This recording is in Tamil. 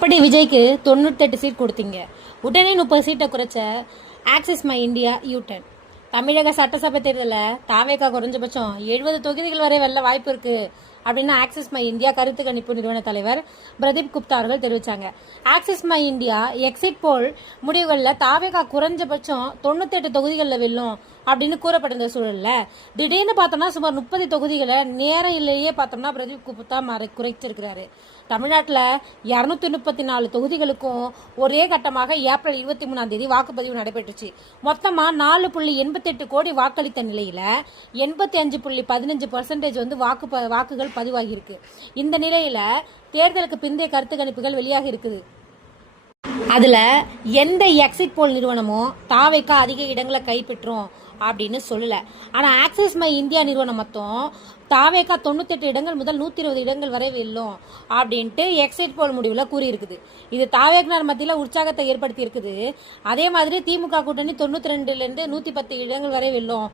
அப்படி விஜய்க்கு 98 சீட் கொடுத்தீங்க, உடனே 30 சீட்டை குறைச்ச ஆக்சிஸ் மை இந்தியா யூட்டன். தமிழக சட்டசபை தேர்தலில் தாவேகா குறைஞ்சபட்சம் 70 தொகுதிகள் வரை வெல்ல வாய்ப்பு இருக்கு அப்படின்னு ஆக்சிஸ் மை இந்தியா கருத்து கணிப்பு நிறுவன தலைவர் பிரதீப் குப்தா அவர்கள் தெரிவிச்சாங்க. Axis My India exit poll முடிவுகளில் தாவேகா குறைஞ்சபட்சம் 98 தொகுதிகளில் வெல்லும் அப்படின்னு கூறப்பட்டிருந்த சூழல்ல திடீர்னு பார்த்தோம்னா சுமார் 30 தொகுதிகளை நேரம் இல்லையே பார்த்தோம்னா பிரதீப் குப்தா குறைச்சிருக்கிறாரு. தமிழ்நாட்டில் 234 தொகுதிகளுக்கும் ஒரே கட்டமாக ஏப்ரல் 23 வாக்குப்பதிவு நடைபெற்றுச்சு. மொத்தமா 4.88 கோடி வாக்களித்த நிலையில 85.15% வாக்குகள் பதிவாகியிருக்கு. இந்த நிலையில தேர்தலுக்கு பிந்தைய கருத்து கணிப்புகள் வெளியாக இருக்குது. அதுல எந்த எக்ஸிட் போல் நிறுவனமோ தாவேகா அதிக இடங்களை கைப்பற்றும் அப்படின்னு சொல்லல. ஆனா ஆக்சிஸ் மை இந்தியா நிறுவனம் மொத்தம் தாவேகா 98 இடங்கள் முதல் 120 இடங்கள் வரை வெல்லும் அப்படின்ட்டு எக்ஸிட் போல் முடிவுல கூறியிருக்குது. இது தாவேகா மத்தியில் உற்சாகத்தை ஏற்படுத்தி இருக்குது. அதே மாதிரி திமுக கூட்டணி 92 110 இடங்கள் வரை வெல்லும்